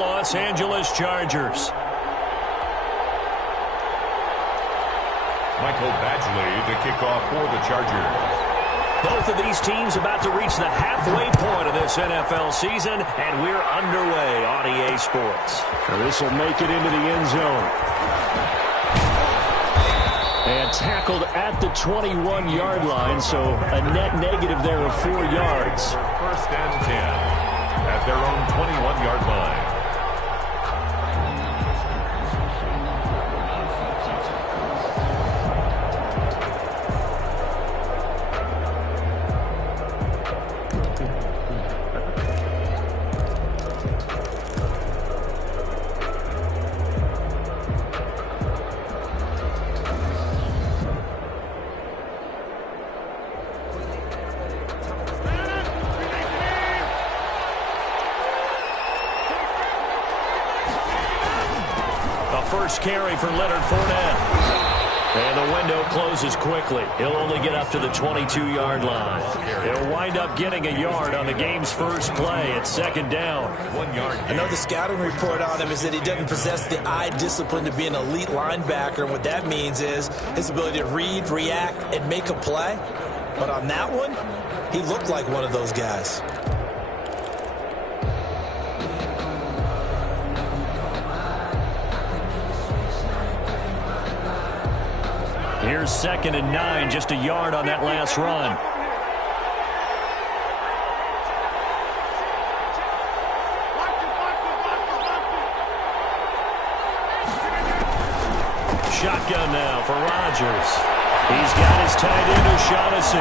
Los Angeles Chargers. Michael Badgley to kick off for the Chargers. Both of these teams about to reach the halfway point of this NFL season, and we're underway on EA Sports. This will make it into the end zone. And tackled at the 21-yard line, so a net negative there of 4 yards. First and 10 at their own 21-yard line. First carry for Leonard Fournette. And the window closes quickly. He'll only get up to the 22-yard line. He'll wind up getting a yard on the game's first play. It's second down. 1 yard. I know the scouting report on him is that he doesn't possess the eye discipline to be an elite linebacker. And what that means is his ability to read, react, and make a play. But on that one, he looked like one of those guys. Here's 2nd and 9, just a yard on that last run. Shotgun now for Rodgers. He's got his tight end O'Shaughnessy.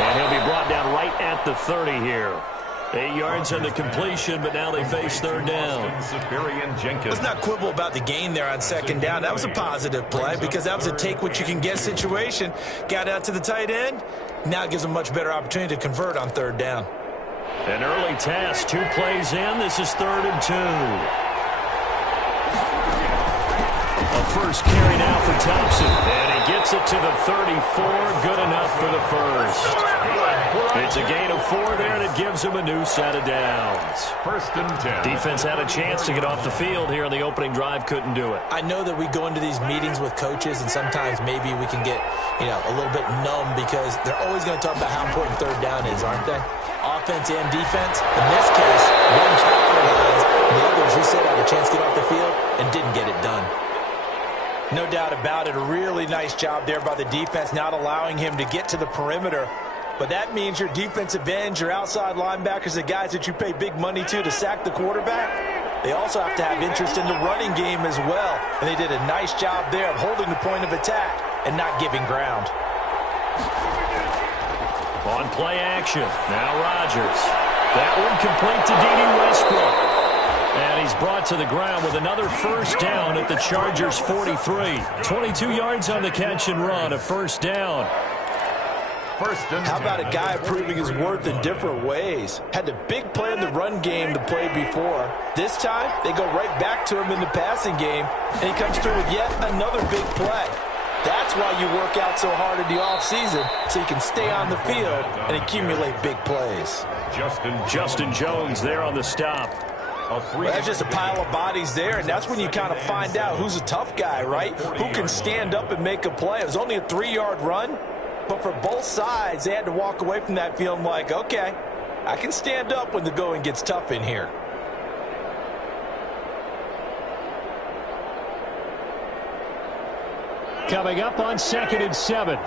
And he'll be brought down right at the 30 here. 8 yards on the completion, but now they face third down. Let's not quibble about the gain there on second down. That was a positive play because that was a take-what-you-can-get situation. Got out to the tight end. Now it gives them a much better opportunity to convert on third down. An early task, 2 plays in. This is 3rd and 2. A first carry now for Thompson. And he gets it to the 34. Good enough for the first. It's a gain of 4 there, and it gives him a new set of downs. 1st and 10. Defense had a chance to get off the field here on the opening drive, couldn't do it. I know that we go into these meetings with coaches, and sometimes maybe we can get, a little bit numb because they're always going to talk about how important third down is, aren't they? Offense and defense. In this case, one capitalized. The others, he said, had a chance to get off the field and didn't get it done. No doubt about it. A really nice job there by the defense, not allowing him to get to the perimeter. But that means your defensive ends, your outside linebackers, the guys that you pay big money to sack the quarterback, they also have to have interest in the running game as well. And they did a nice job there of holding the point of attack and not giving ground. On play action, now Rodgers. That one complete to D.D. Westbrook. And he's brought to the ground with another first down at the Chargers' 43. 22 yards on the catch and run, a first down. How about a guy proving his worth in different ways? Had a big play in the run game the play before. This time, they go right back to him in the passing game, and he comes through with yet another big play. That's why you work out so hard in the offseason, so you can stay on the field and accumulate big plays. Justin Jones there on the stop. Well, that's just a pile of bodies there, and that's when you kind of find out who's a tough guy, right? Who can stand up and make a play. It was only a 3-yard run. But for both sides, they had to walk away from that feeling like, okay, I can stand up when the going gets tough in here. Coming up on 2nd and 7.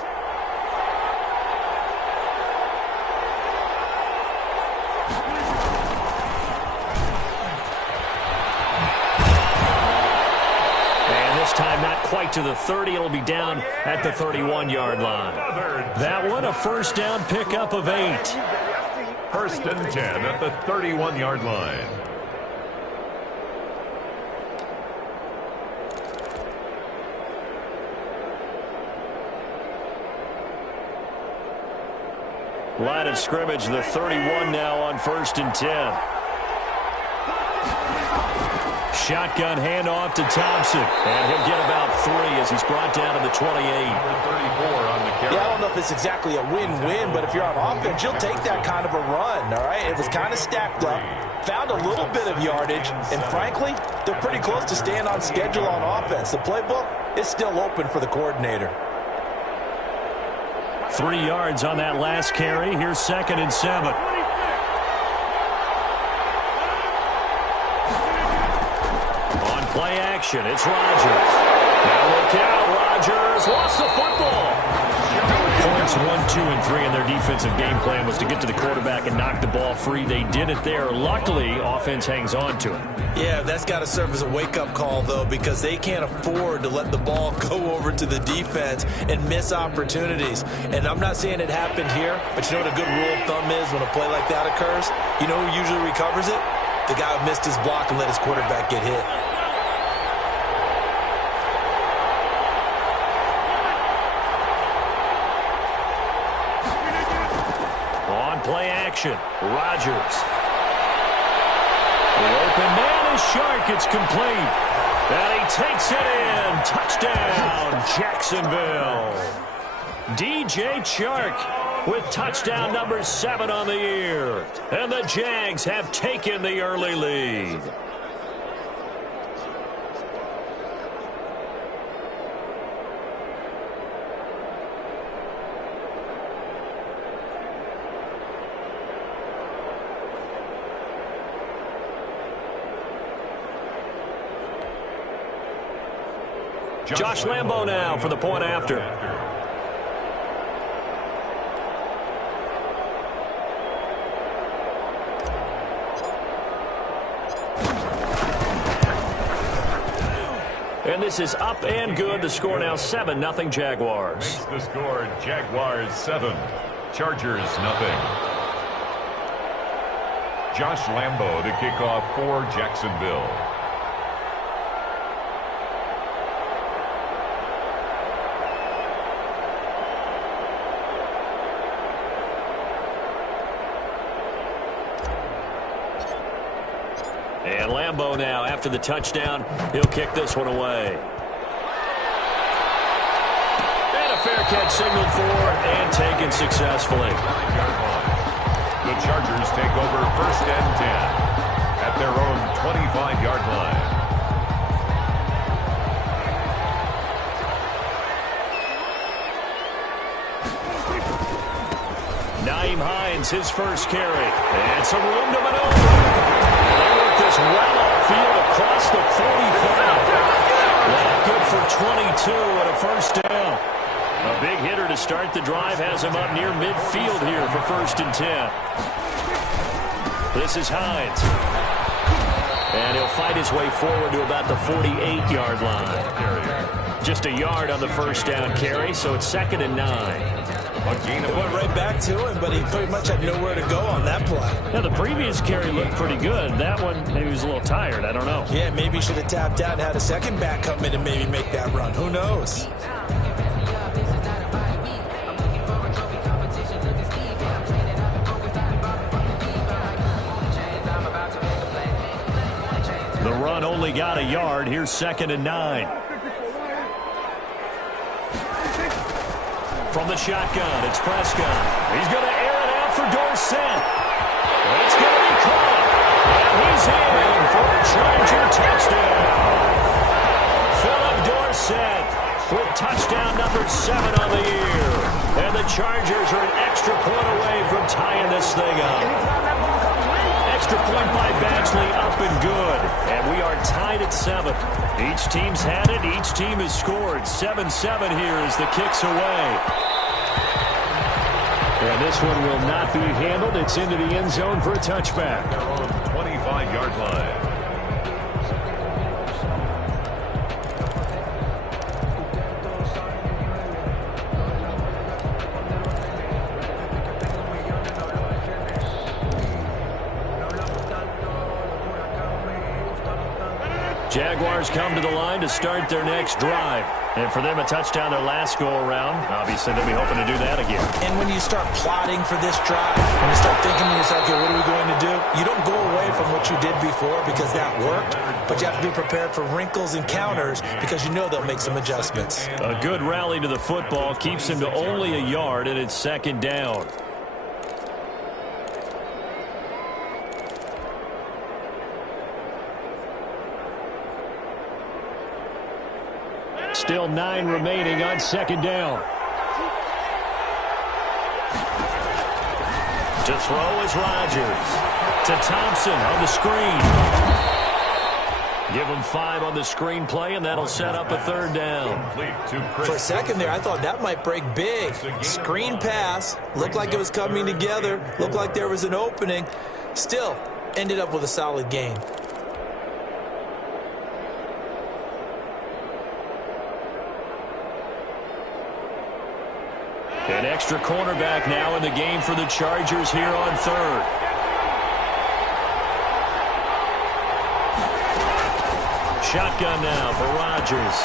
Time not quite to the 30. It'll be down at the 31-yard line. That one a first down pickup of 8. 1st and 10 at the 31-yard line. Line of scrimmage, the 31 now on 1st and 10. shotgun handoff to Thompson. And he'll get about 3 as he's brought down to the 28. Number 34 on the carry. Yeah, I don't know if it's exactly a win-win, but if you're on offense, you'll take that kind of a run, all right? It was kind of stacked up, found a little bit of yardage, and frankly, they're pretty close to staying on schedule on offense. The playbook is still open for the coordinator. 3 yards on that last carry. Here's 2nd and 7. On play action, it's Rodgers. Now look out, Rodgers lost the football. Points 1, 2, and 3 in their defensive game plan was to get to the quarterback and knock the ball free. They did it there. Luckily, offense hangs on to it. Yeah, that's got to serve as a wake-up call, though, because they can't afford to let the ball go over to the defense and miss opportunities. And I'm not saying it happened here, but you know what a good rule of thumb is when a play like that occurs? You know who usually recovers it? The guy who missed his block and let his quarterback get hit. Play action. Rodgers. The open man is Shark. It's complete. And he takes it in. Touchdown, Jacksonville. DJ Chark with touchdown number 7 on the year. And the Jags have taken the early lead. Josh Lambo now for the point after. And this is up and good. The score now 7-0 Jaguars. Makes the score Jaguars 7, Chargers 0. Josh Lambo to kick off for Jacksonville. And Lambo now, after the touchdown, he'll kick this one away. And a fair catch signaled for and taken successfully. The Chargers take over 1st and 10 at their own 25-yard line. Nyheim Hines, his first carry. And some room to maneuver. This well upfield across the 45. That good for 22 and a first down. A big hitter to start the drive has him up near midfield here for 1st and 10. This is Hines. And he'll fight his way forward to about the 48-yard line. Just a yard on the first down carry, so it's 2nd and 9. It went right back to him, but he pretty much had nowhere to go on that play. Yeah, the previous carry looked pretty good. That one, maybe he was a little tired. I don't know. Yeah, maybe he should have tapped out and had a second back come in and maybe make that run. Who knows? The run only got a yard. Here's 2nd and 9. From the shotgun, it's Prescott. He's going to air it out for Dorsett. It's going to be caught. And he's in for a Charger touchdown. Philip Dorsett with touchdown number 7 on the year. And the Chargers are an extra point away from tying this thing up. Extra point by Badgley, up and good. And we are tied at 7. Each team's had it. Each team has scored. 7-7 here as the kick's away. And this one will not be handled. It's into the end zone for a touchback. 25-yard line. Jaguars come to the line to start their next drive. And for them, a touchdown their last go-around. Obviously, they'll be hoping to do that again. And when you start plotting for this drive, when you start thinking to yourself, okay, what are we going to do? You don't go away from what you did before because that worked, but you have to be prepared for wrinkles and counters because you know they'll make some adjustments. A good rally to the football keeps him to only a yard, and it's second down. Still 9 remaining on second down. To throw is Rodgers. To Thompson on the screen. Give him 5 on the screen play, and that'll set up a third down. For a second there, I thought that might break big. Screen pass. Looked like it was coming together. Looked like there was an opening. Still, ended up with a solid gain. An extra cornerback now in the game for the Chargers here on third. Shotgun now for Rodgers.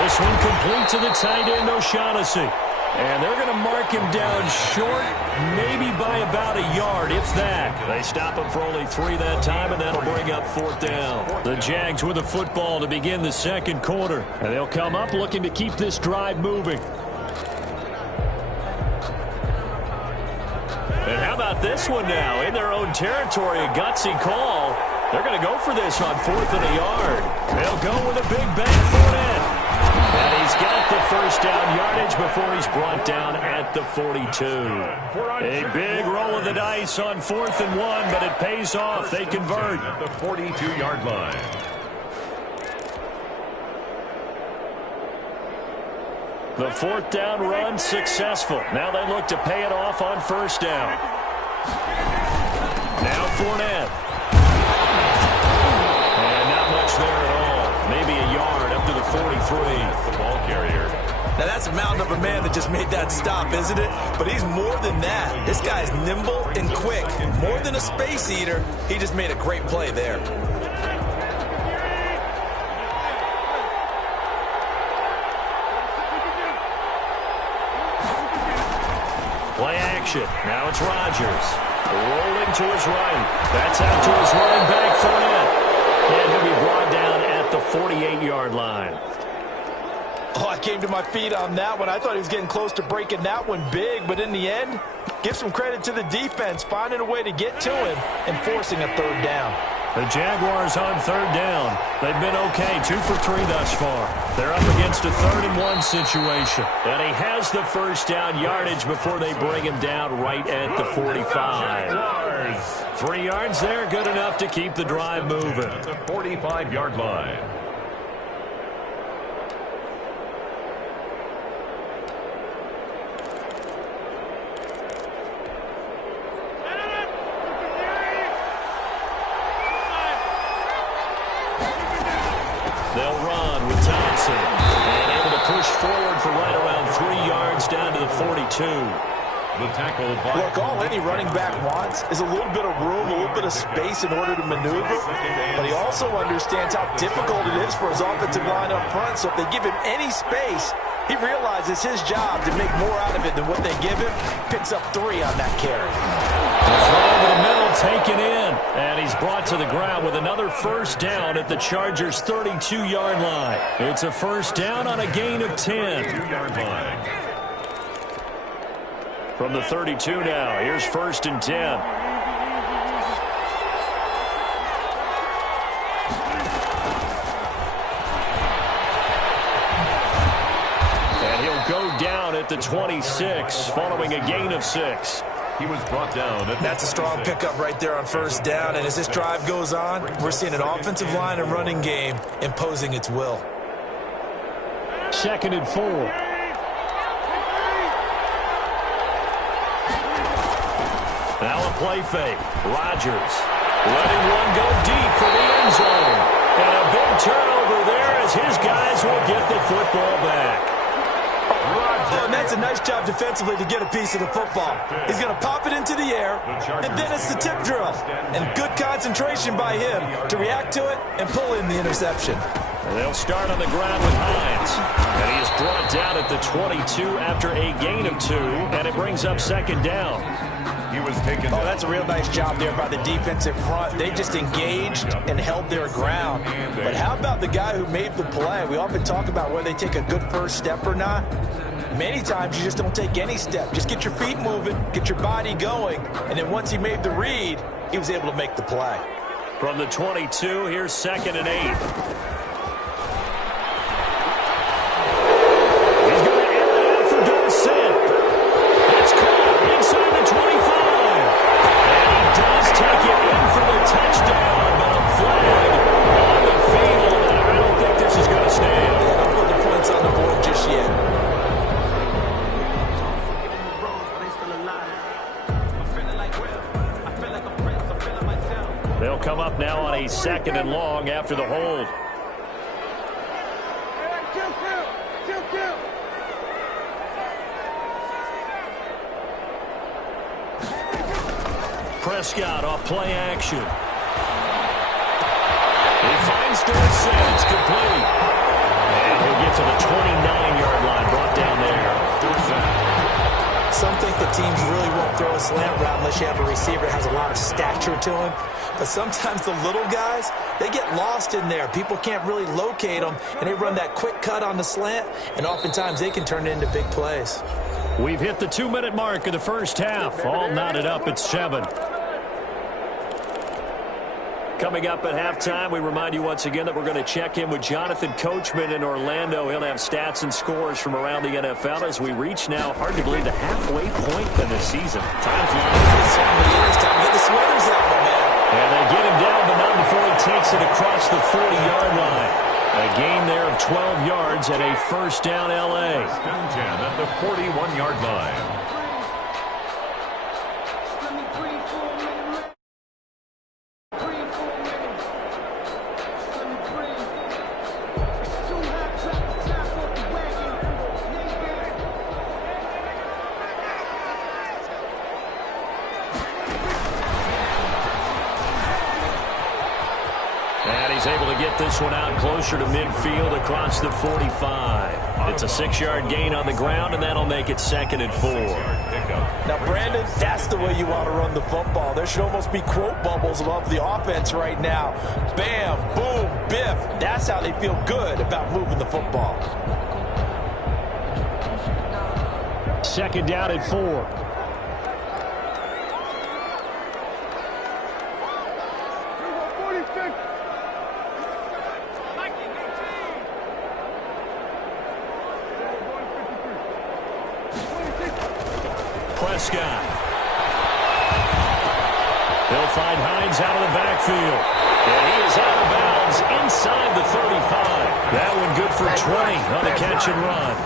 This one complete to the tight end, O'Shaughnessy. And they're going to mark him down short, maybe by about a yard, if that. They stop him for only 3 that time, and that'll bring up fourth down. The Jags with the football to begin the second quarter. And they'll come up looking to keep this drive moving. And how about this one now? In their own territory, a gutsy call. They're going to go for this on 4th and a yard. They'll go with a big bang for it. And he's got the first down yardage before he's brought down at the 42. A big roll of the dice on 4th and 1, but it pays off. They convert. At the 42-yard line. The fourth down run successful. Now they look to pay it off on first down. Now Fournette. And not much there at all. Maybe a yard up to the 43. The ball carrier. Now that's a mountain of a man that just made that stop, isn't it? But he's more than that. This guy's nimble and quick. More than a space eater, he just made a great play there. Play action. Now it's Rodgers. Rolling to his right. That's out to his running back, Fournette. And he'll be brought down at the 48-yard line. Oh, I came to my feet on that one. I thought he was getting close to breaking that one big, but in the end, give some credit to the defense, finding a way to get to him and forcing a third down. The Jaguars on third down. They've been okay, 2 for 3 thus far. They're up against a 3rd and 1 situation. And he has the first down yardage before they bring him down right at the 45. 3 yards there, good enough to keep the drive moving. At the 45-yard line. They'll run with Thompson. And able to push forward for right around 3 yards down to the 42. The tackle by... Look, all any running back wants is a little bit of room, a little bit of space in order to maneuver. But he also understands how difficult it is for his offensive line up front. So if they give him any space, he realizes his job to make more out of it than what they give him. Picks up 3 on that carry. The throw over the middle taken in. And he's brought to the ground with another first down at the Chargers' 32-yard line. It's a first down on a gain of 10. 2-yard line. From the 32 now, here's 1st and 10. And he'll go down at the 26 following a gain of 6. He was brought down. That's a strong pickup right there on first down. And as this drive goes on, we're seeing an offensive line and running game imposing its will. 2nd and 4. Now a play fake. Rodgers letting one go deep for the end zone. And a big turnover there as his guys will get the football back. Oh, and that's a nice job defensively to get a piece of the football. He's going to pop it into the air, and then it's the tip drill. And good concentration by him to react to it and pull in the interception. And they'll start on the ground with Hines. And he is brought down at the 22 after a gain of 2, and it brings up second down. He was taken. Oh, that's a real nice job there by the defensive front. They just engaged and held their ground. But how about the guy who made the play? We often talk about whether they take a good first step or not. Many times you just don't take any step. Just get your feet moving, get your body going, and then once he made the read, he was able to make the play. From the 22, here's 2nd and 8. He's going to air it out for Dorsett. It's caught inside the 25. And he does take it in for the touchdown, but a flag on the field, and I don't think this is going to stand. Yeah, don't put the points on the board just yet. They'll come up now on a 2nd and long after the hold. Prescott off play action. He finds Dorsett. It's complete. And he'll get to the 29-yard line, brought down there. Some think the teams really won't throw a slant route unless you have a receiver that has a lot of stature to him. But sometimes the little guys, they get lost in there. People can't really locate them, and they run that quick cut on the slant, and oftentimes they can turn it into big plays. We've hit the 2-minute mark of the first half. All knotted up at 7. Coming up at halftime, we remind you once again that we're going to check in with Jonathan Coachman in Orlando. He'll have stats and scores from around the NFL as we reach now, hard to believe, the halfway point in the season. Time flies. It's time to get the sweaters out, my man. And they get him down, but not before he takes it across the 40-yard line. A gain there of 12 yards and a first down L.A. Down 10 at the 41-yard line. He's able to get this one out closer to midfield across the 45. It's a 6-yard gain on the ground, and that'll make it 2nd and 4. Now, Brandon, that's the way you want to run the football. There should almost be quote bubbles above the offense right now. Bam, boom, biff. That's how they feel good about moving the football. 2nd down at 4. Prescott. They'll find Hines out of the backfield. And he is out of bounds inside the 35. That one good for 20 on the catch and run.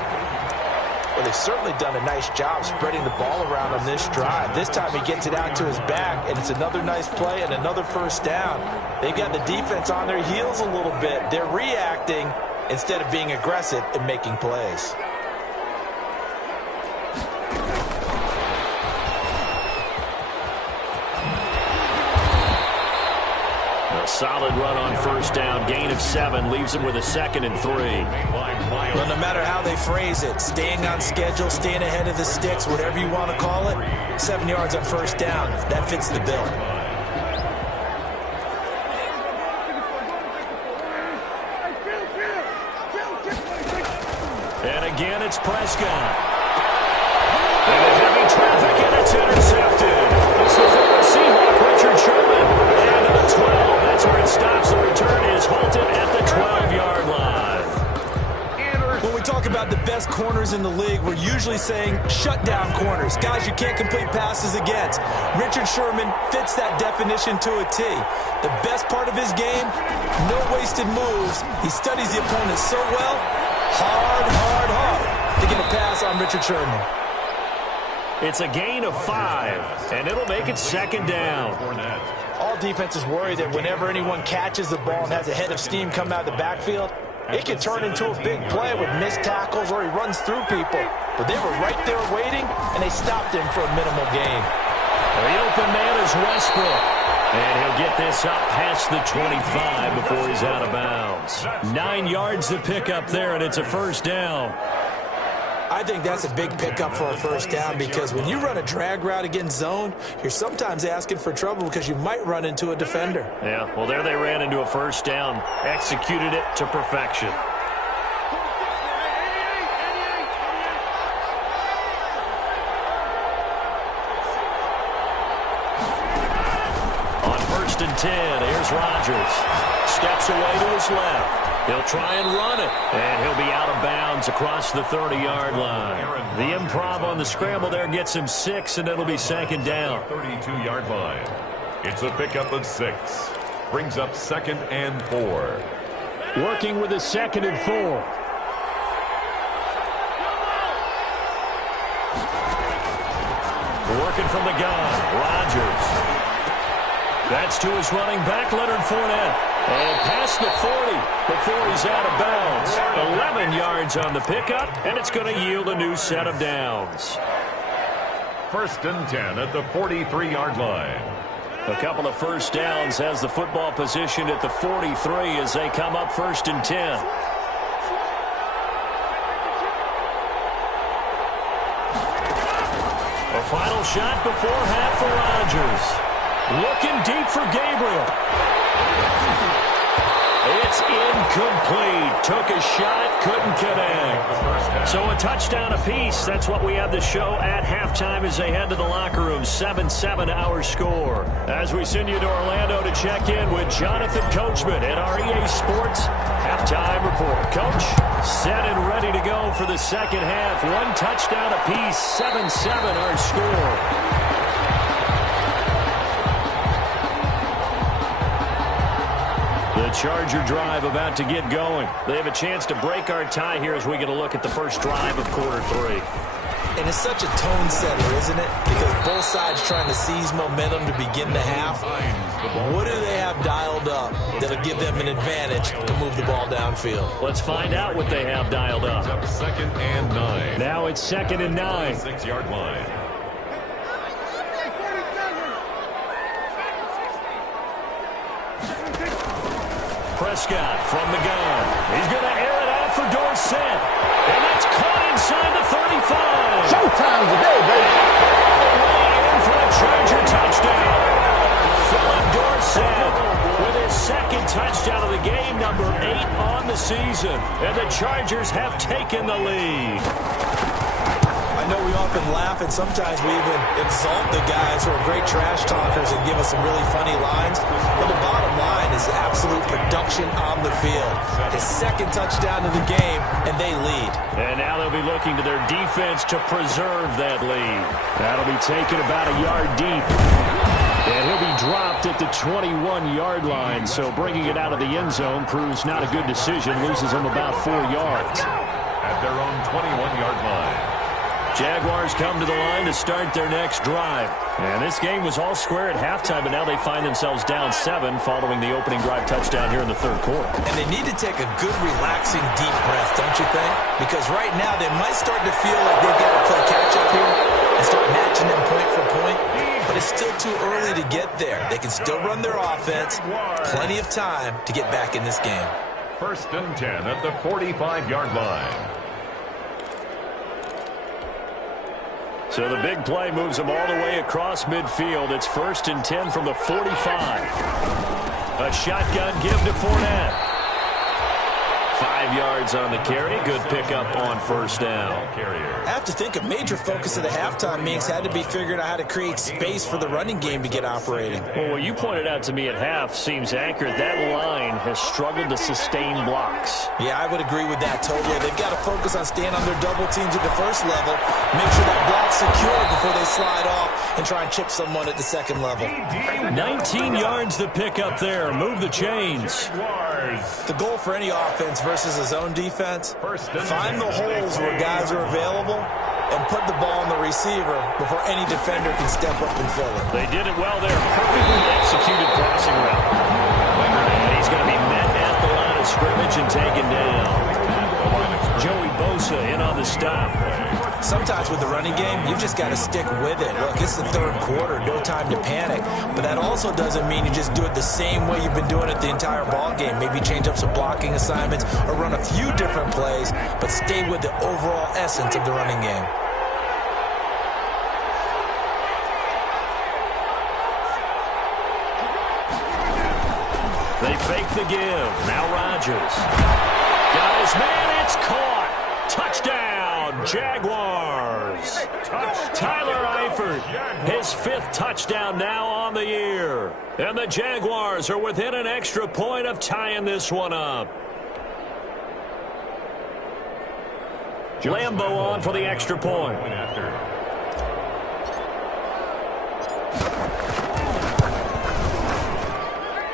Well, they've certainly done a nice job spreading the ball around on this drive. This time he gets it out to his back, and it's another nice play and another first down. They've got the defense on their heels a little bit. They're reacting instead of being aggressive and making plays. Solid run on first down. Gain of 7 leaves him with a 2nd and 3. Well, no matter how they phrase it, staying on schedule, staying ahead of the sticks, whatever you want to call it, 7 yards on first down, that fits the bill. And again, it's Prescott. And a heavy traffic, and it's intercepted. It's the former Seahawk, Richard Sherman. And to the 12. That's where it stops. The return is halted at the 12-yard line. When we talk about the best corners in the league, we're usually saying shutdown corners, guys you can't complete passes against. Richard Sherman fits that definition to a T. The best part of his game, no wasted moves. He studies the opponent so well, hard to get a pass on Richard Sherman. It's a gain of 5, and it'll make it 2nd down. All defenses worry that whenever anyone catches the ball and has a head of steam come out of the backfield, it can turn into a big play with missed tackles or he runs through people. But they were right there waiting, and they stopped him for a minimal gain. The open man is Westbrook. And he'll get this up past the 25 before he's out of bounds. 9 yards to pick up there, and it's a first down. I think that's a big pickup for a first down because when you run a drag route against zone, you're sometimes asking for trouble because you might run into a defender. Yeah, well, there they ran into a first down. Executed it to perfection. On 1st and 10, here's Rodgers. Steps away to his left. He'll try and run it, and he'll be out of bounds across the 30-yard line. The improv on the scramble there gets him 6, and it'll be 2nd down. 32-yard line. It's a pickup of 6. Brings up 2nd and 4. Working with a 2nd and 4. Working from the gun, Rodgers. That's to his running back, Leonard Fournette. And past the 40 before he's out of bounds. 11 yards on the pickup, and it's going to yield a new set of downs. 1st and 10 at the 43-yard line. A couple of first downs has the football positioned at the 43 as they come up 1st and 10. A final shot before half for Rodgers. Looking deep for Gabriel. It's incomplete. Took a shot, couldn't connect. So a touchdown apiece. That's what we have the show at halftime as they head to the locker room. 7-7 our score. As we send you to Orlando to check in with Jonathan Coachman at our EA Sports halftime report. Coach, set and ready to go for the second half. 1 touchdown apiece. 7-7 our score. The Charger drive about to get going. They have a chance to break our tie here as we get a look at the first drive of quarter 3. And it's such a tone setter, isn't it? Because both sides trying to seize momentum to begin the half. What do they have dialed up that'll give them an advantage to move the ball downfield? Let's find out what they have dialed up. 2nd and 9. Now it's 2nd and 9. 6-yard line. Prescott from the gun. He's going to air it out for Dorsett. And that's caught inside the 35. Showtime today, baby. Away in for a Charger touchdown. Philip Dorsett with his 2nd touchdown of the game, number 8 on the season. And the Chargers have taken the lead. I know we often laugh and sometimes we even exalt the guys who are great trash talkers and give us some really funny lines. But the bottom line is absolute production on the field. His 2nd touchdown of the game, and they lead. And now they'll be looking to their defense to preserve that lead. That'll be taken about a yard deep. And he'll be dropped at the 21-yard line. So bringing it out of the end zone proves not a good decision. Loses him about 4 yards. At their own 21-yard line. Jaguars come to the line to start their next drive. And this game was all square at halftime, but now they find themselves down 7 following the opening drive touchdown here in the 3rd quarter. And they need to take a good, relaxing, deep breath, don't you think? Because right now they might start to feel like they've got to play catch-up here and start matching them point for point. But it's still too early to get there. They can still run their offense. Plenty of time to get back in this game. 1st and 10 at the 45-yard line. So the big play moves them all the way across midfield. It's 1st and 10 from the 45. A shotgun give to Fournette. 5 yards on the carry. Good pickup on 1st down. I have to think a major focus of the halftime meetings had to be figuring out how to create space for the running game to get operating. Well, what you pointed out to me at half seems accurate. That line has struggled to sustain blocks. Yeah, I would agree with that totally. They've got to focus on staying on their double teams at the first level, make sure that block's secure before they slide off and try and chip someone at the 2nd level. 19 yards to pick up there. Move the chains. The goal for any offense versus a zone defense, find the holes where guys are available and put the ball on the receiver before any defender can step up and fill it. They did it well there. Perfectly executed crossing route. And he's going to be met at the line of scrimmage and taken down. Joey Bosa in on the stop. sometimes with the running game, you've just got to stick with it. Look, it's the third quarter, no time to panic. But that also doesn't mean you just do it the same way you've been doing it the entire ball game. Maybe change up some blocking assignments or run a few different plays, but stay with the overall essence of the running game. They fake the give. Now Rodgers. Got his man. It's caught. Touchdown, Jaguars. Tyler Eifert, his 5th touchdown now on the year. And the Jaguars are within an extra point of tying this one up. Lambo on for the extra point.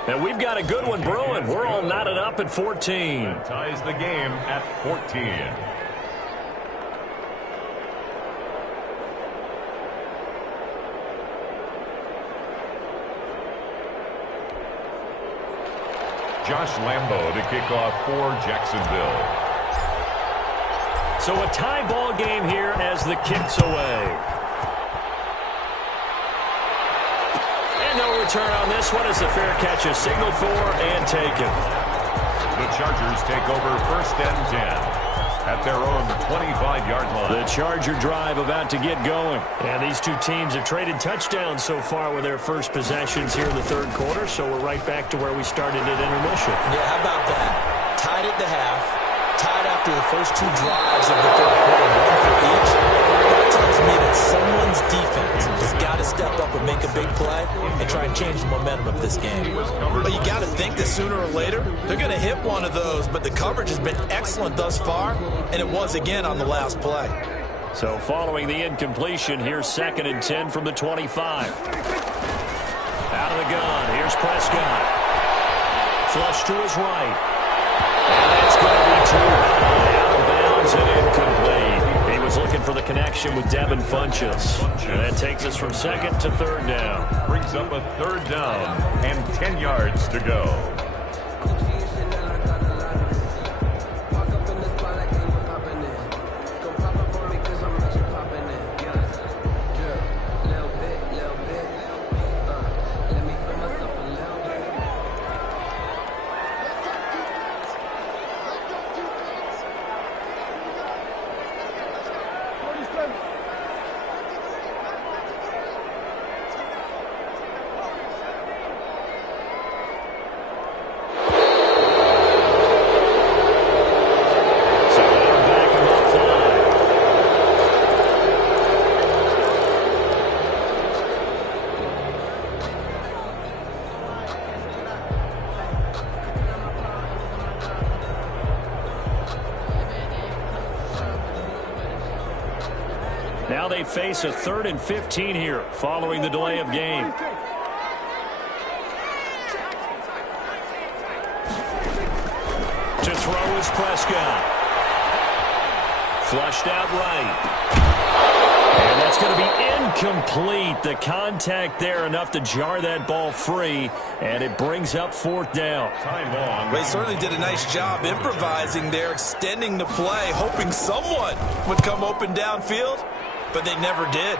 And we've got a good one brewing. We're all knotted up at 14. That ties the game at 14. Josh Lambo to kick off for Jacksonville. So a tie ball game here as the kick's away. And no return on this one as the fair catch is signaled for and taken. The Chargers take over 1st and 10 at their own 25-yard line. The Charger drive about to get going. And these two teams have traded touchdowns so far with their first possessions here in the third quarter, so we're right back to where we started at intermission. Yeah, how about that? Tied at the half, tied after the first 2 drives of the third quarter, 1 for each. That tells me that someone's defense has got to step up and make a big play and try and change the momentum of this game. But you got to think that sooner or later, they're going to hit one of those, but the coverage has been excellent thus far, and it was again on the last play. So following the incompletion, here's 2nd and 10 from the 25. Out of the gun, here's Prescott. Flush to his right. And that's going to be too high, out of bounds and incomplete. He was looking for the connection with Devin Funchess. And that takes us from 2nd to 3rd down. Brings up a 3rd down and 10 yards to go. Now they face a 3rd and 15 here following the delay of game. To throw is Prescott. Flushed out right. And that's going to be incomplete. The contact there enough to jar that ball free, and it brings up 4th down. They certainly did a nice job improvising there, extending the play, hoping someone would come open downfield, but they never did.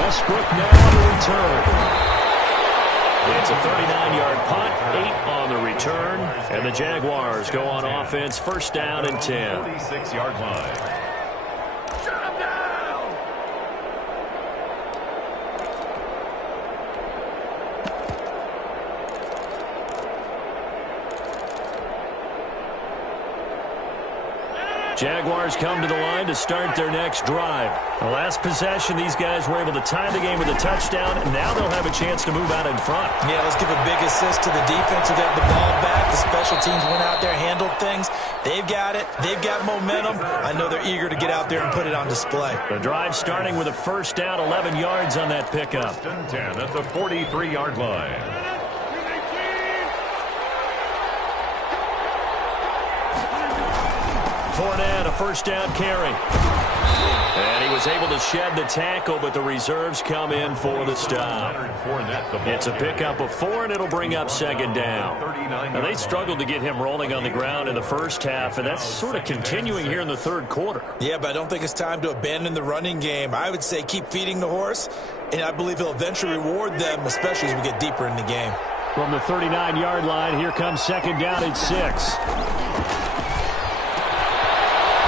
Westbrook now on the return. It's a 39-yard punt, 8 on the return, and the Jaguars go on offense, 1st down and 10. 46-yard line. Jaguars come to the line to start their next drive. The last possession, these guys were able to tie the game with a touchdown, and now they'll have a chance to move out in front. Yeah, let's give a big assist to the defense who got the ball back. The special teams went out there, handled things. They've got it. They've got momentum. I know they're eager to get out there and put it on display. The drive starting with a 1st down, 11 yards on that pickup. 10 at the 43-yard line. Fournette, a 1st down carry. And he was able to shed the tackle, but the reserves come in for the stop. It's a pickup of 4, and it'll bring up second down. Now, they struggled to get him rolling on the ground in the first half, and that's sort of continuing here in the third quarter. Yeah, but I don't think it's time to abandon the running game. I would say keep feeding the horse, and I believe he'll eventually reward them, especially as we get deeper in the game. From the 39-yard line, here comes second down at 6.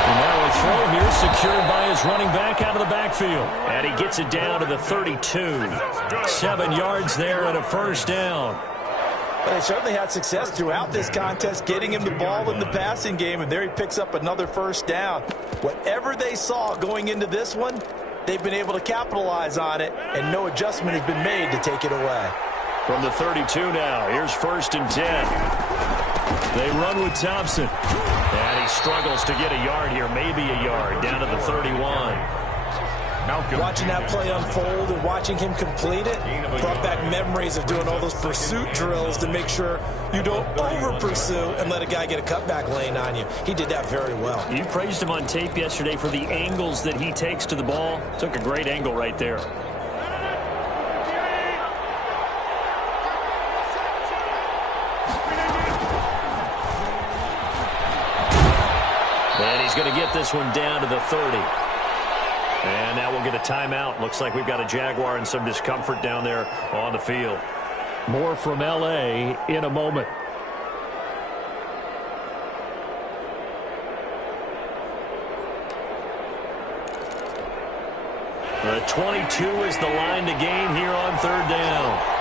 And now a throw here secured by his running back out of the backfield. And he gets it down to the 32. 7 yards there and a first down. Well, they certainly had success throughout this contest, getting him the ball in the passing game, and there he picks up another first down. Whatever they saw going into this one, they've been able to capitalize on it, and no adjustment has been made to take it away. From the 32 now, here's 1st and 10. They run with Thompson. And he struggles to get a yard here, maybe a yard, down to the 31. Watching that play unfold and watching him complete it brought back memories of doing all those pursuit drills to make sure you don't over-pursue and let a guy get a cutback lane on you. He did that very well. You praised him on tape yesterday for the angles that he takes to the ball. Took a great angle right there. And he's going to get this one down to the 30. And now we'll get a timeout. Looks like we've got a Jaguar and some discomfort down there on the field. More from L.A. in a moment. The 22 is the line to gain here on third down.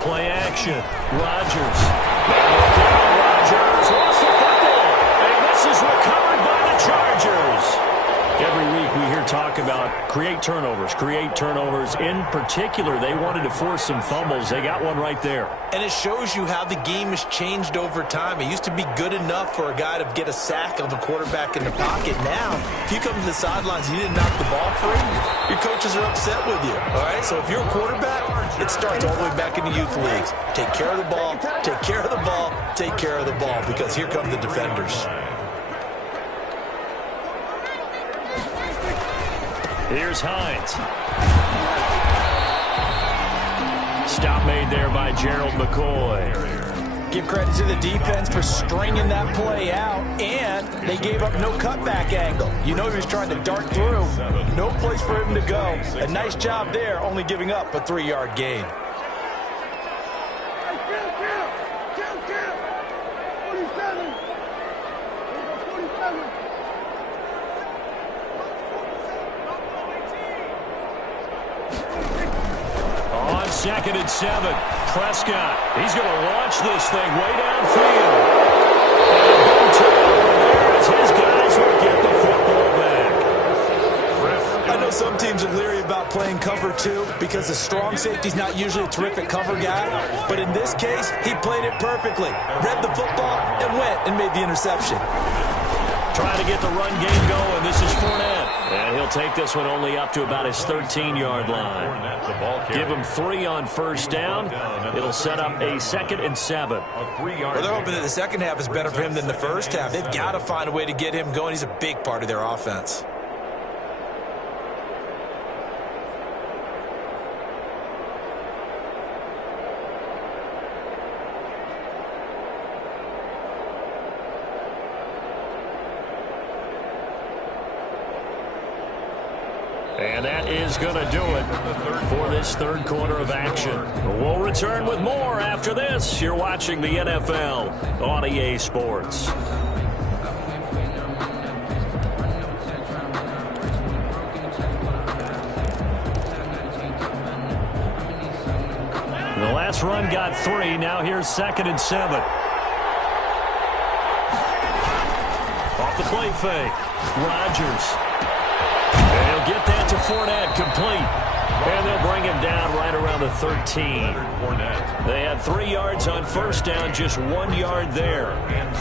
Play action. Rodgers. Rodgers lost the football. And this is recovered by the Chargers. Every week we hear talk about create turnovers. In particular, they wanted to force some fumbles. They got one right there. And it shows you how the game has changed over time. It used to be good enough for a guy to get a sack of a quarterback in the pocket. Now, if you come to the sidelines and you didn't knock the ball free, your coaches are upset with you. All right? So if you're a quarterback, it starts all the way back in the youth leagues. Take care of the ball, take care of the ball, take care of the ball, because here come the defenders. Here's Hines. Stop made there by Gerald McCoy. Give credit to the defense for stringing that play out, and they gave up no cutback angle. You know he was trying to dart through. No place for him to go. A nice job there, only giving up a 3-yard gain. On 2nd and 7, Prescott. He's going to launch this thing way downfield. And a big turnover there as his guys will get the football back. I know some teams are leery about playing cover 2 because the strong safety's not usually a terrific cover guy. But in this case, he played it perfectly. Read the football and went and made the interception. Trying to get the run game going. This is Fournette. And he'll take this one only up to about his 13-yard line. Give him 3 on first down. It'll set up a 2nd and 7. Well, they're hoping that the second half is better for him than the first half. They've got to find a way to get him going. He's a big part of their offense. And that is going to do it for this third quarter of action. We'll return with more after this. You're watching the NFL on EA Sports. The last run got 3. Now here's 2nd and 7. Off the play fake. Rodgers. And he'll get that to Fournette, complete. And they'll bring him down right around the 13. They had 3 yards on first down, just 1 yard there.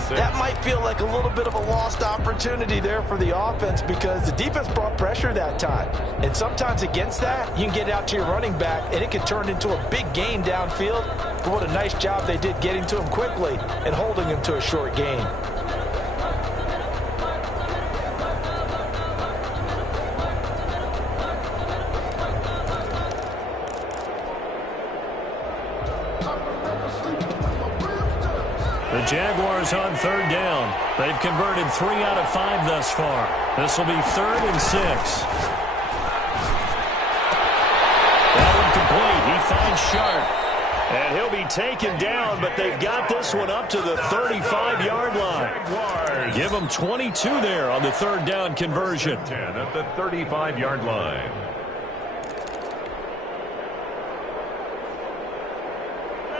That might feel like a little bit of a lost opportunity there for the offense because the defense brought pressure that time. And sometimes against that, you can get out to your running back, and it can turn into a big gain downfield. But what a nice job they did getting to him quickly and holding him to a short gain. The Jaguars on third down. They've converted 3 out of 5 thus far. This will be 3rd and 6. That one complete. He finds Sharp. And he'll be taken down, but they've got this one up to the 35-yard line. Give them 22 there on the 3rd down conversion. 10 at the 35-yard line.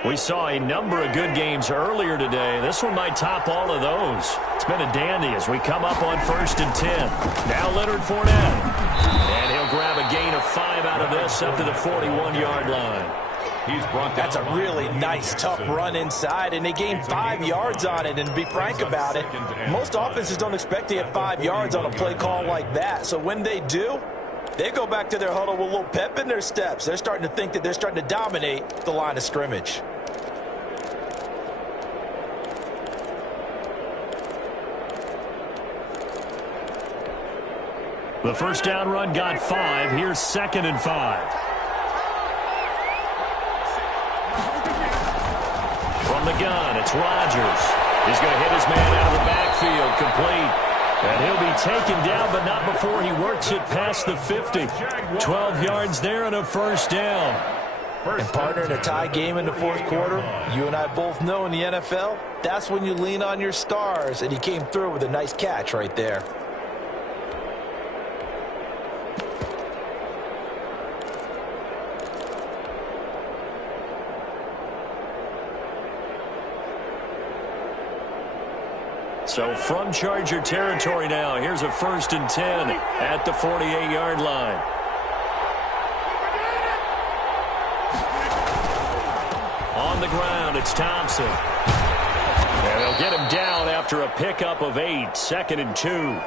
We saw a number of good games earlier today. This one might top all of those. It's been a dandy as we come up on 1st and 10. Now Leonard Fournette. And he'll grab a gain of 5 out of this up to the 41-yard line. He's brought down. That's a really nice, tough run inside, and they gained 5 yards on it. And to be frank about it, most offenses don't expect to get 5 yards on a play call like that. So when they do, they go back to their huddle with a little pep in their steps. They're starting to think that they're starting to dominate the line of scrimmage. The first down run got 5. Here's 2nd and 5. From the gun, it's Rodgers. He's going to hit his man out of the backfield, complete. And he'll be taken down, but not before he works it past the 50. 12 yards there and a first down. And partner, in a tie game in the 4th quarter, you and I both know in the NFL, that's when you lean on your stars, and he came through with a nice catch right there. So from Charger territory now, here's a 1st and 10 at the 48-yard line. On the ground, it's Thompson. And they'll get him down after a pickup of 8, 2nd and 2.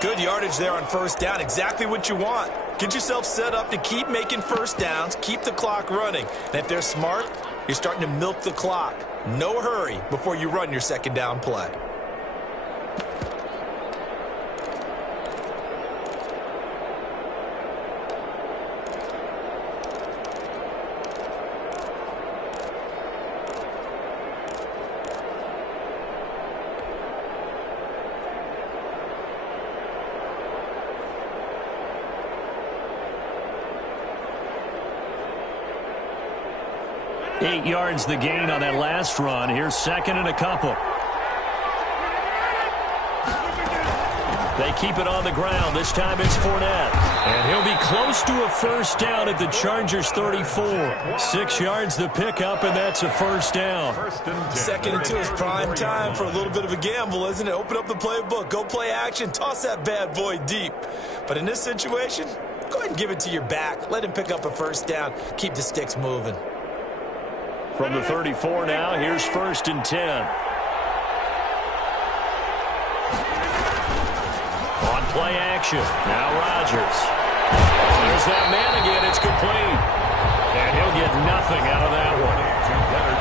Good yardage there on first down, exactly what you want. Get yourself set up to keep making first downs, keep the clock running. And if they're smart, you're starting to milk the clock. No hurry before you run your 2nd down play. Eight yards the gain on that last run. Here's 2nd and a couple. They keep it on the ground. This time it's Fournette. And he'll be close to a first down at the Chargers 34. 6 yards the pickup, and that's a first down. 2nd and 2 is prime time for a little bit of a gamble, isn't it? Open up the playbook, go play action, toss that bad boy deep. But in this situation, go ahead and give it to your back. Let him pick up a first down. Keep the sticks moving. From the 34 now, here's 1st and 10. On play action, now Rodgers. There's that man again, it's complete. And he'll get nothing out of that one.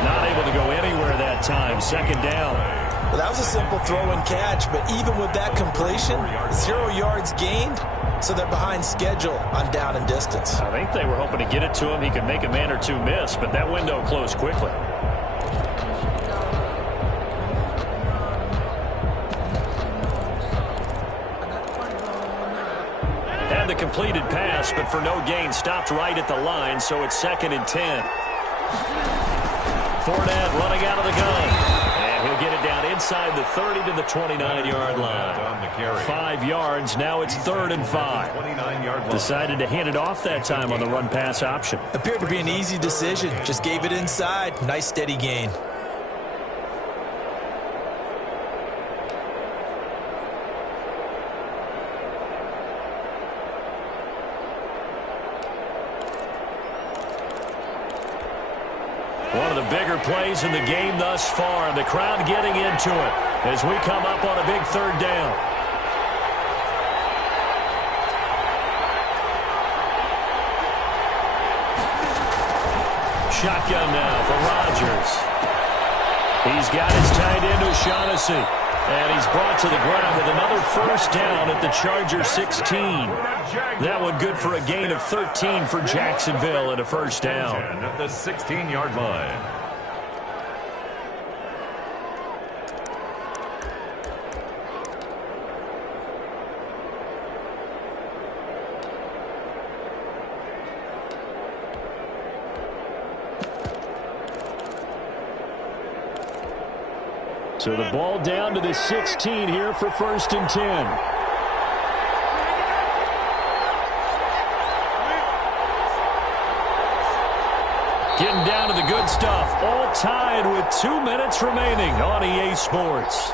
Not able to go anywhere that time, 2nd down. Well, that was a simple throw and catch, but even with that completion, 0 yards gained, so they're behind schedule on down and distance. I think they were hoping to get it to him. He could make a man or two miss, but that window closed quickly. And the completed pass, but for no gain, stopped right at the line, so it's 2nd and 10. Fournette running out of the gun. And he'll get it down inside the 30 to the 29-yard line. 5 yards, now it's 3rd and 5. Decided to hand it off that time on the run-pass option. Appeared to be an easy decision. Just gave it inside. Nice steady gain. One of the bigger plays in the game thus far, and the crowd getting into it as we come up on a big third down. Shotgun now for Rodgers. He's got his tight end O'Shaughnessy, and he's brought to the ground with another first down at the Chargers 16. That one good for a gain of 13 for Jacksonville and a first down. At the 16-yard line. So the ball down to the 16 here for 1st and 10. Getting down to the good stuff. All tied with 2 minutes remaining on EA Sports.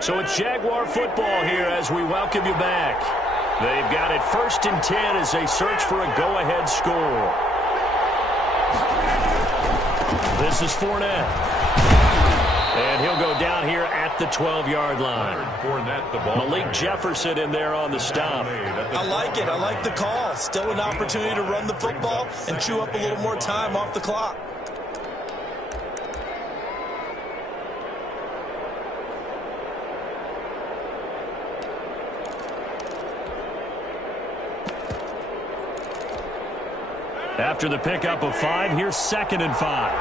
So it's Jaguar football here as we welcome you back. They've got it 1st and 10 as they search for a go-ahead score. This is Fournette. And he'll go down here at the 12-yard line. Malik Jefferson in there on the stop. I like it. I like the call. Still an opportunity to run the football and chew up a little more time off the clock. After the pickup of 5, here's 2nd and 5.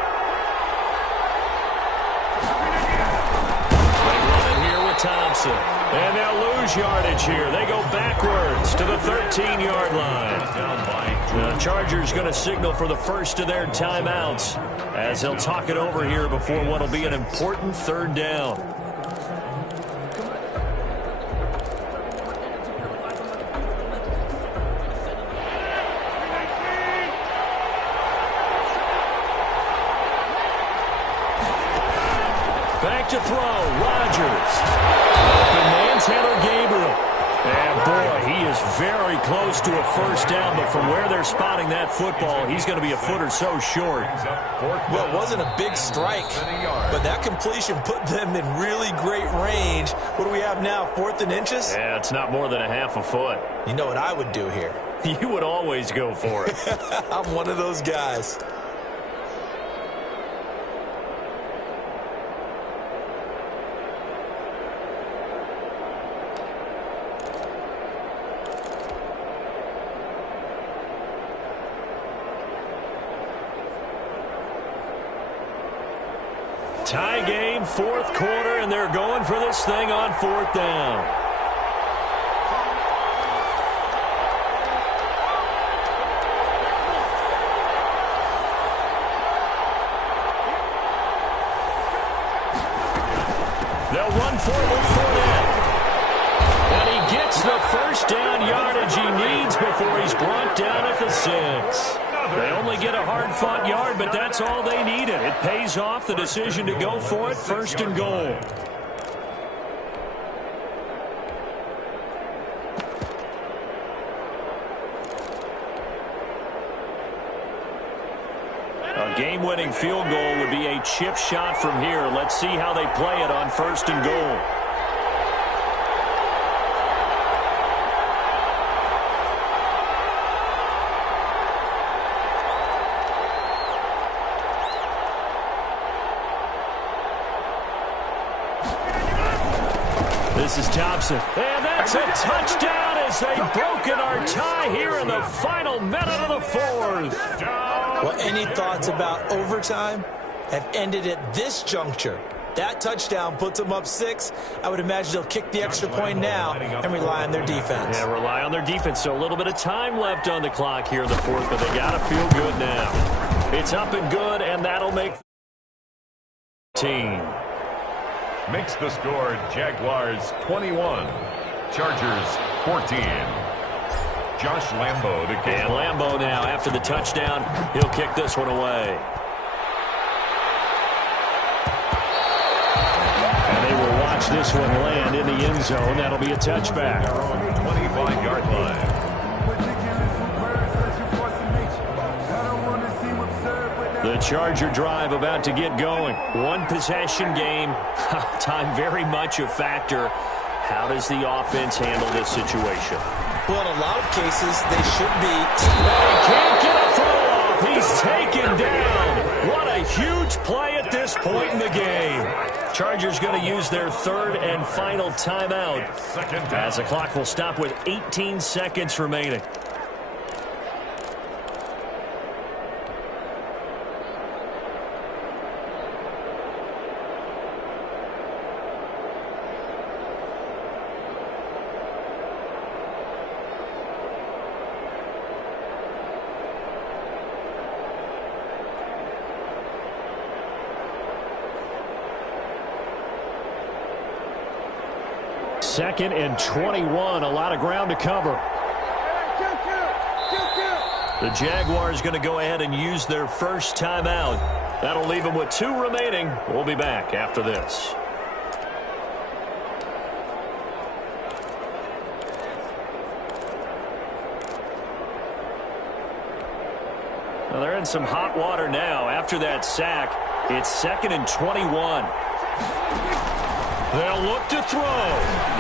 They run it here with Thompson. And they'll lose yardage here. They go backwards to the 13-yard line. The Chargers going to signal for the first of their timeouts as he'll talk it over here before what will be an important 3rd down. Back to throw, Rodgers. Open man, Taylor Gabriel. And boy, he is very close to a first down, but from where they're spotting that football, he's going to be a foot or so short. Well, it wasn't a big strike, but that completion put them in really great range. What do we have now, 4th and inches? Yeah, it's not more than a half a foot. You know what I would do here? You would always go for it. I'm one of those guys. Tie game, 4th quarter, and they're going for this thing on 4th down. They'll run for it with Fournette. And he gets the first down yardage he needs before he's brought down at the 6. They only get a hard-fought yard, but that's all they needed. It pays off the decision to go for it, 1st and goal. A game-winning field goal would be a chip shot from here. Let's see how they play it on 1st and goal. This is Thompson, and that's a touchdown as they've broken our tie here in the final minute of the 4th. Well, any thoughts about overtime have ended at this juncture. That touchdown puts them up 6. I would imagine they'll kick the extra point now and rely on their defense. Yeah, rely on their defense. So a little bit of time left on the clock here in the fourth, but they got to feel good now. It's up and good, and that'll make the team. Makes the score Jaguars 21, Chargers 14. Josh Lambo to kick. And Lambo now, after the touchdown, he'll kick this one away. And they will watch this one land in the end zone. That'll be a touchback. They're on the 25-yard line. The Charger drive about to get going. One possession game. Time very much a factor. How does the offense handle this situation? Well, in a lot of cases, they should be. He can't get a throw off. He's taken down. What a huge play at this point in the game. Chargers going to use their third and final timeout as the clock will stop with 18 seconds remaining. Second and 21, a lot of ground to cover. The Jaguars going to go ahead and use their first timeout. That'll leave them with 2 remaining. We'll be back after this. Well, they're in some hot water now. After that sack, it's second and 21. They'll look to throw.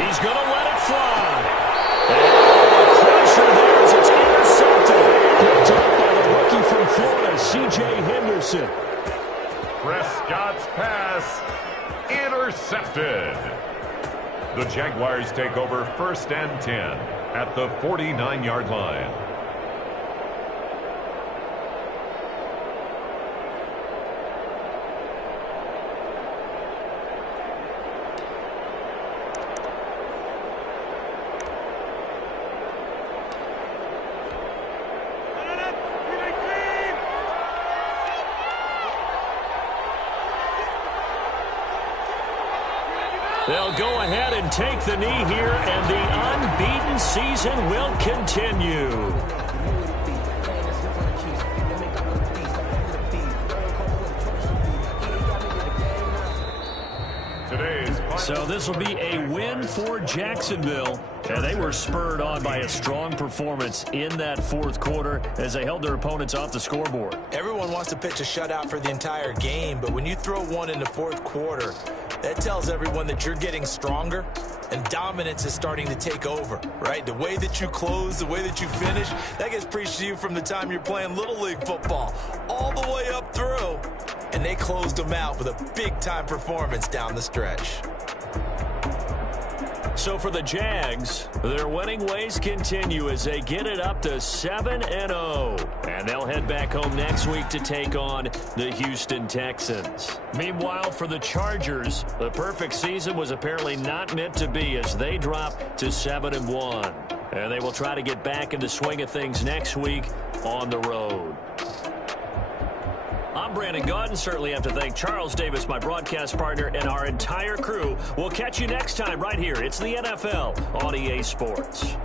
He's going to let it fly. And the pressure there as it's intercepted. Picked up by the rookie from Florida, C.J. Henderson. Prescott's pass intercepted. The Jaguars take over first and 10 at the 49-yard line. They'll go ahead and take the knee here, and the unbeaten season will continue. So this will be a win for Jacksonville. And they were spurred on by a strong performance in that fourth quarter as they held their opponents off the scoreboard. Everyone wants to pitch a shutout for the entire game, but when you throw one in the fourth quarter, that tells everyone that you're getting stronger and dominance is starting to take over, right? The way that you close, the way that you finish, that gets preached to you from the time you're playing Little League football all the way up through. And they closed them out with a big-time performance down the stretch. So for the Jags, their winning ways continue as they get it up to 7-0. And they'll head back home next week to take on the Houston Texans. Meanwhile, for the Chargers, the perfect season was apparently not meant to be as they drop to 7-1. And they will try to get back in the swing of things next week on the road. I'm Brandon Gaudin. Certainly have to thank Charles Davis, my broadcast partner, and our entire crew. We'll catch you next time right here. It's the NFL on EA Sports.